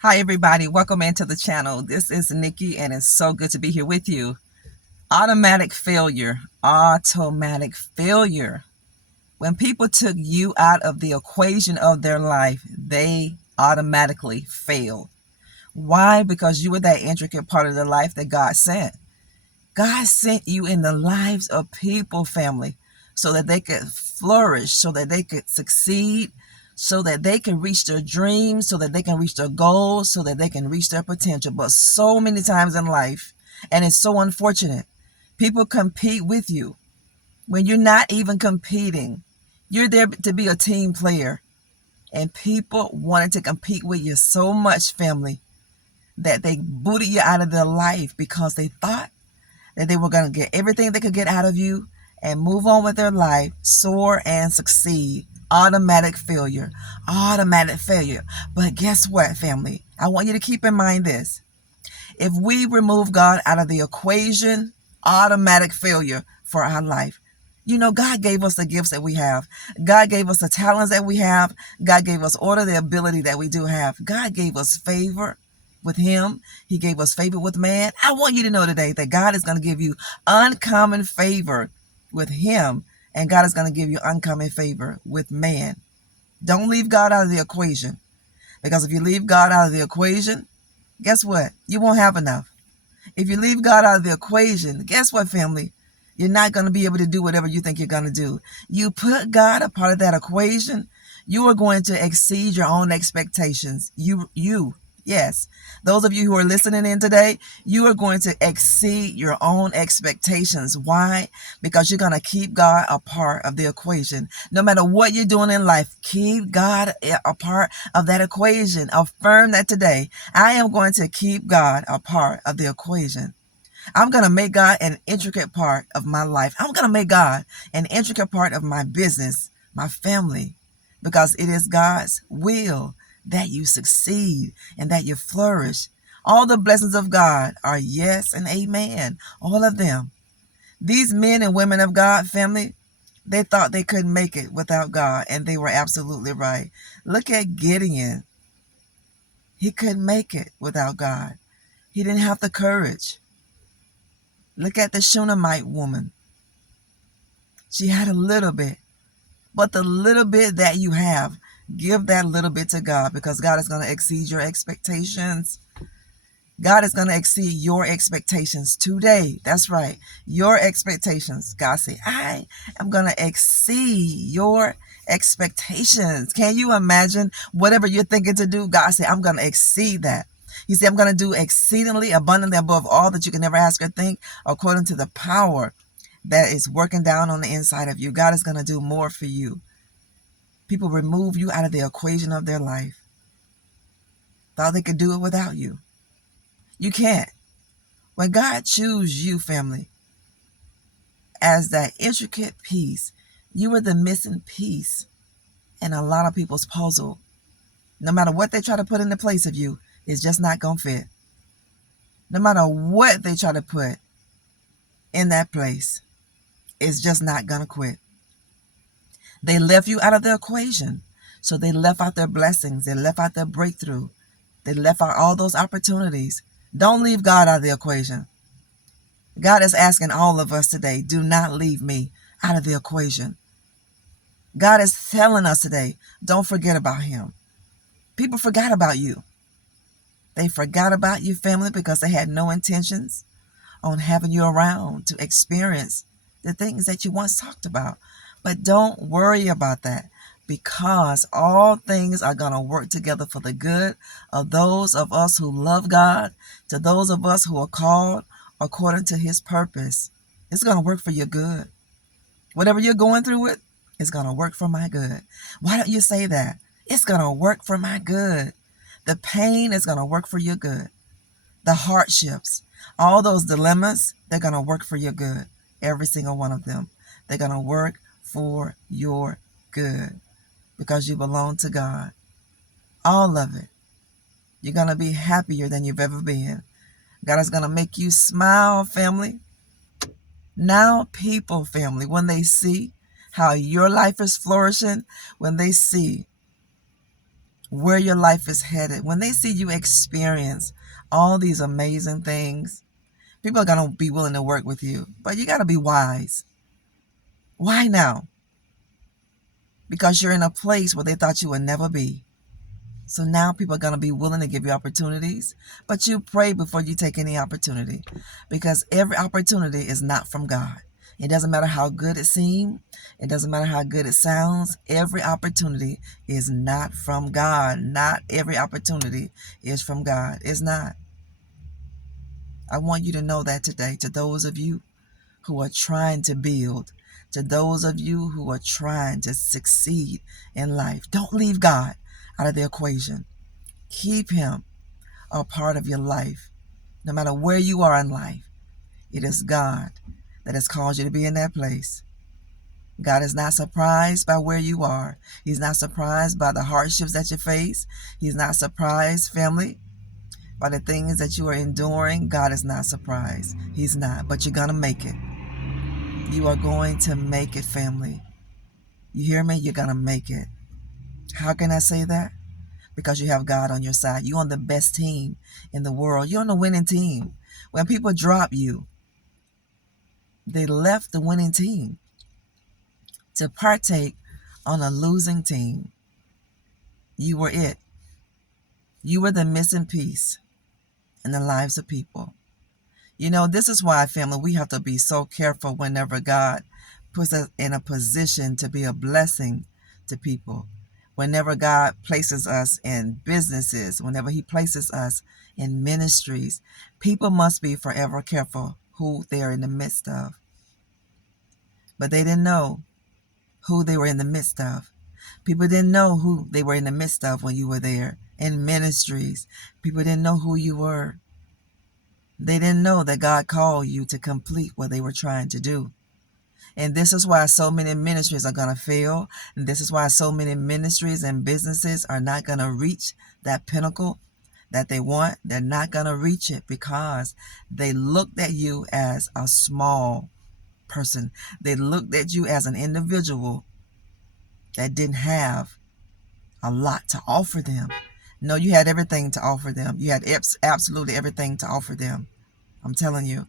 Hi, everybody. Welcome into the channel. This is Nikki, and it's so good to be here with you. Automatic failure. Automatic failure. When people took you out of the equation of their life, they automatically failed. Why? Because you were that intricate part of their life that God sent. God sent you in the lives of people, family, so that they could flourish, so that they could succeed, so that they can reach their dreams, so that they can reach their goals, so that they can reach their potential. But so many times in life, and it's so unfortunate, people compete with you when you're not even competing. You're there to be a team player, and people wanted to compete with you so much, family, that they booted you out of their life because they thought that they were going to get everything they could get out of you and move on with their life, soar and succeed. Automatic failure. Automatic failure. But guess what, family? I want you to keep in mind this. If we remove God out of the equation, automatic failure for our life. You know, God gave us the gifts that we have. God gave us the talents that we have. God gave us order, the ability that we do have. God gave us favor with Him. He gave us favor with man. I want you to know today that God is going to give you uncommon favor with Him, and God is going to give you uncommon favor with man. Don't leave God out of the equation, because if you leave God out of the equation, guess what? You won't have enough. If you leave God out of the equation, guess what, family? You're not going to be able to do whatever you think you're going to do. You put God a part of that equation, you are going to exceed your own expectations. Yes. Those of you who are listening in today, you are going to exceed your own expectations. Why? Because you're going to keep God a part of the equation. No matter what you're doing in life, keep God a part of that equation. Affirm that today. I am going to keep God a part of the equation. I'm going to make God an intricate part of my life. I'm going to make God an intricate part of my business, my family, because it is God's will that you succeed and that you flourish. All the blessings of God are yes and amen. All of them. These men and women of God, family, they thought they couldn't make it without God, and they were absolutely right. Look at Gideon. He couldn't make it without God. He didn't have the courage. Look at the Shunammite woman. She had a little bit, but the little bit that you have, give that little bit to God, because God is going to exceed your expectations. God is going to exceed your expectations today. That's right. Your expectations. God said, I am going to exceed your expectations. Can you imagine whatever you're thinking to do? God said, I'm going to exceed that. He said, I'm going to do exceedingly abundantly above all that you can never ask or think, according to the power that is working down on the inside of you. God is going to do more for you. People remove you out of the equation of their life. Thought they could do it without you. You can't. When God chooses you, family, as that intricate piece, you are the missing piece in a lot of people's puzzle. No matter what they try to put in the place of you, it's just not going to fit. No matter what they try to put in that place, it's just not going to quit. They left you out of the equation. So they left out their blessings. They left out their breakthrough. They left out all those opportunities. Don't leave God out of the equation. God is asking all of us today, do not leave me out of the equation. God is telling us today, don't forget about Him. People forgot about you. They forgot about you, family, because they had no intentions on having you around to experience the things that you once talked about. But don't worry about that, because all things are going to work together for the good of those of us who love God, to those of us who are called according to His purpose. It's going to work for your good. Whatever you're going through with, it's going to work for my good. Why don't you say that? It's going to work for my good. The pain is going to work for your good. The hardships, all those dilemmas, they're going to work for your good. Every single one of them. They're going to work for your good, because you belong to God. All of it. You're going to be happier than you've ever been. God is going to make you smile, family. Now people, family, when they see how your life is flourishing, when they see where your life is headed, when they see you experience all these amazing things, people are going to be willing to work with you. But you got to be wise. Why now? Because you're in a place where they thought you would never be. So now people are going to be willing to give you opportunities, but you pray before you take any opportunity, because every opportunity is not from God. It doesn't matter how good it seems. It doesn't matter how good it sounds. Every opportunity is not from God. Not every opportunity is from God. It's not. I want you to know that today, to those of you who are trying to build, to those of you who are trying to succeed in life. Don't leave God out of the equation. Keep him a part of your life. No matter where you are in life, it is God that has caused you to be in that place. God is not surprised by where you are. He's not surprised by the hardships that you face. He's not surprised, family, by the things that you are enduring. God is not surprised. He's not. But you're going to make it. You are going to make it, family. You hear me? You're going to make it. How can I say that? Because you have God on your side. You're on the best team in the world. You're on the winning team. When people drop you, they left the winning team to partake on a losing team. You were it. You were the missing piece in the lives of people. You know, this is why, family, we have to be so careful whenever God puts us in a position to be a blessing to people. Whenever God places us in businesses, whenever he places us in ministries, people must be forever careful who they're in the midst of. But they didn't know who they were in the midst of. People didn't know who they were in the midst of when you were there in ministries. People didn't know who you were. They didn't know that God called you to complete what they were trying to do. And this is why so many ministries are going to fail. And this is why so many ministries and businesses are not going to reach that pinnacle that they want. They're not going to reach it because they looked at you as a small person. They looked at you as an individual that didn't have a lot to offer them. No, you had everything to offer them. You had absolutely everything to offer them. I'm telling you.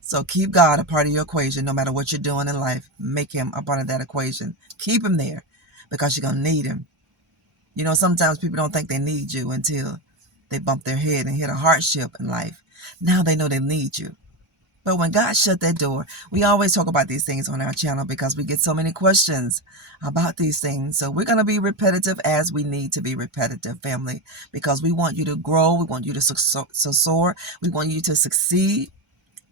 So keep God a part of your equation. No matter what you're doing in life, make him a part of that equation. Keep him there because you're going to need him. You know, sometimes people don't think they need you until they bump their head and hit a hardship in life. Now they know they need you. But when God shut that door, we always talk about these things on our channel because we get so many questions about these things. So we're going to be repetitive as we need to be repetitive, family, because we want you to grow. We want you to soar. We want you to succeed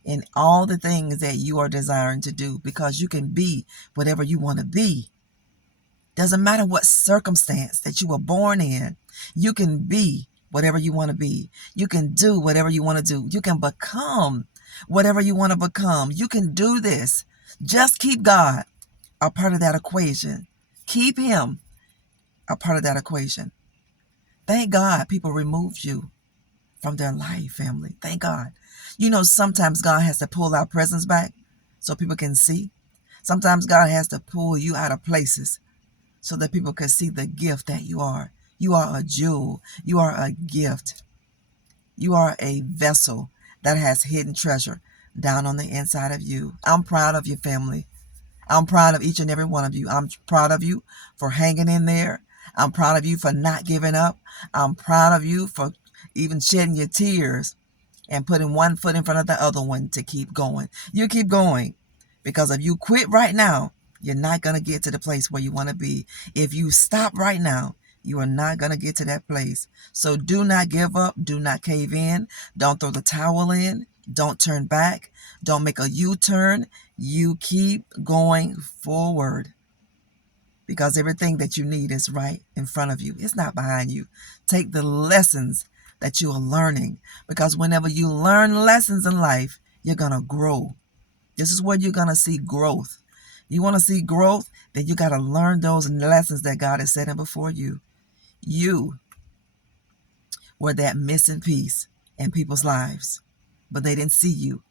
in all the things that you are desiring to do, because you can be whatever you want to be. Doesn't matter what circumstance that you were born in, you can be whatever you want to be. You can do whatever you want to do. You can become whatever you want to become. You can do this. Just keep God a part of that equation. Keep him a part of that equation. Thank God people removed you from their life, family. Thank God. You know, sometimes God has to pull our presence back so people can see. Sometimes God has to pull you out of places so that people can see the gift that you are. You are a jewel. You are a gift. You are a vessel that has hidden treasure down on the inside of you. I'm proud of you, family. I'm proud of each and every one of you. I'm proud of you for hanging in there. I'm proud of you for not giving up. I'm proud of you for even shedding your tears and putting one foot in front of the other one to keep going. You keep going, because if you quit right now, you're not going to get to the place where you want to be. If you stop right now, you are not going to get to that place. So do not give up. Do not cave in. Don't throw the towel in. Don't turn back. Don't make a U-turn. You keep going forward, because everything that you need is right in front of you. It's not behind you. Take the lessons that you are learning, because whenever you learn lessons in life, you're going to grow. This is where you're going to see growth. You want to see growth, then you got to learn those lessons that God is setting before you. You were that missing piece in people's lives, but they didn't see you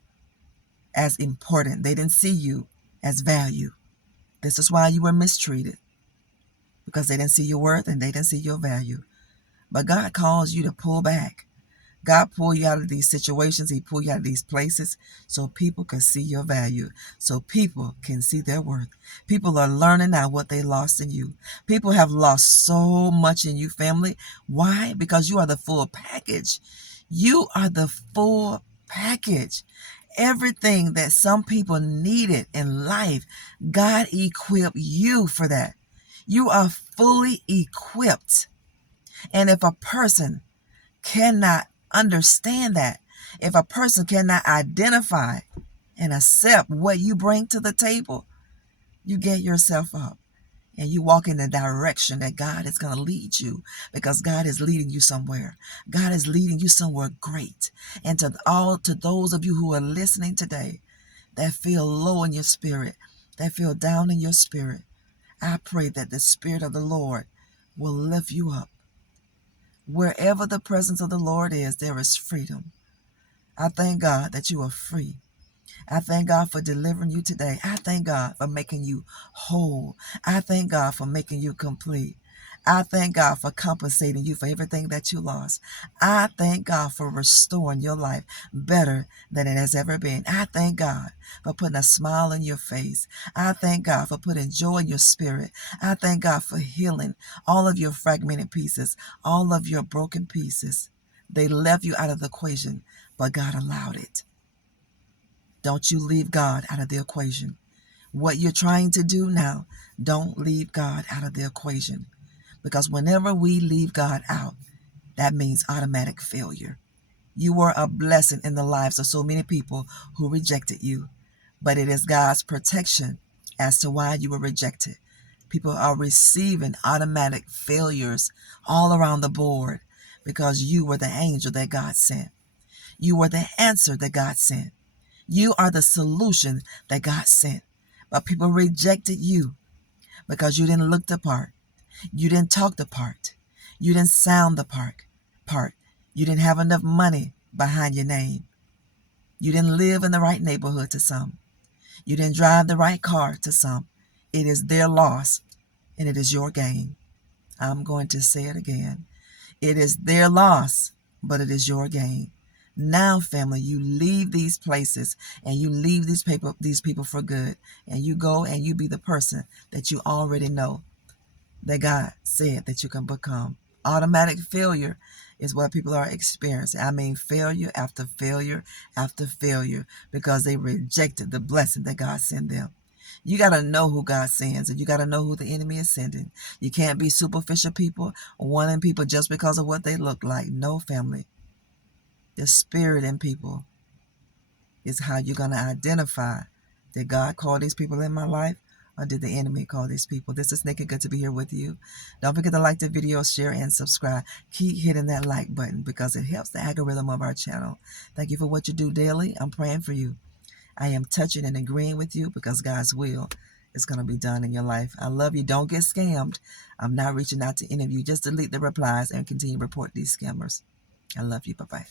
as important. They didn't see you as value. This is why you were mistreated, because they didn't see your worth and they didn't see your value. But God calls you to pull back. God pull you out of these situations. He pull you out of these places so people can see your value, so people can see their worth. People are learning now what they lost in you. People have lost so much in you, family. Why? Because you are the full package. You are the full package. Everything that some people needed in life, God equipped you for that. You are fully equipped. And if a person cannot understand that, if a person cannot identify and accept what you bring to the table, you get yourself up and you walk in the direction that God is going to lead you, because God is leading you somewhere. God is leading you somewhere great. And to those of you who are listening today that feel low in your spirit, that feel down in your spirit, I pray that the Spirit of the Lord will lift you up. Wherever the presence of the Lord is, there is freedom. I thank God that you are free. I thank God for delivering you today. I thank God for making you whole. I thank God for making you complete. I thank God for compensating you for everything that you lost. I thank God for restoring your life better than it has ever been. I thank God for putting a smile on your face. I thank God for putting joy in your spirit. I thank God for healing all of your fragmented pieces, all of your broken pieces. They left you out of the equation, but God allowed it. Don't you leave God out of the equation. What you're trying to do now, don't leave God out of the equation. Because whenever we leave God out, that means automatic failure. You were a blessing in the lives of so many people who rejected you. But it is God's protection as to why you were rejected. People are receiving automatic failures all around the board because you were the angel that God sent. You were the answer that God sent. You are the solution that God sent. But people rejected you because you didn't look the part. You didn't talk the part. You didn't sound the part. You didn't have enough money behind your name. You didn't live in the right neighborhood to some. You didn't drive the right car to some. It is their loss and it is your gain. I'm going to say it again. It is their loss, but it is your gain. Now, family, you leave these places and you leave these people for good, and you go and you be the person that you already know that God said that you can become. Automatic failure is what people are experiencing. I mean, failure after failure after failure because they rejected the blessing that God sent them. You got to know who God sends, and you got to know who the enemy is sending. You can't be superficial people, wanting people just because of what they look like. No, family. The spirit in people is how you're going to identify. Did God call these people in my life, or did the enemy call these people? This is Nikki. Good to be here with you. Don't forget to like the video, share, and subscribe. Keep hitting that like button because it helps the algorithm of our channel. Thank you for what you do daily. I'm praying for you. I am touching and agreeing with you because God's will is going to be done in your life. I love you. Don't get scammed. I'm not reaching out to any of you. Just delete the replies and continue to report these scammers. I love you. Bye-bye.